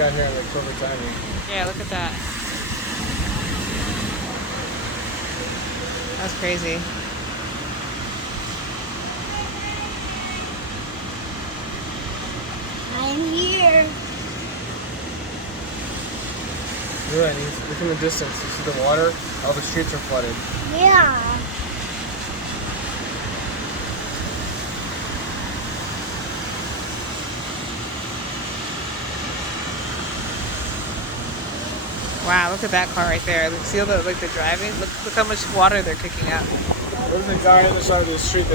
got here in the perfect timing. Yeah, look at that. That's crazy. I'm here. Really, look in the distance. You see the water? All the streets are flooded. Yeah. Wow, look at that car right there. See all the, like, the driving? Look how much water they're kicking out. There's a guy on the side of the street that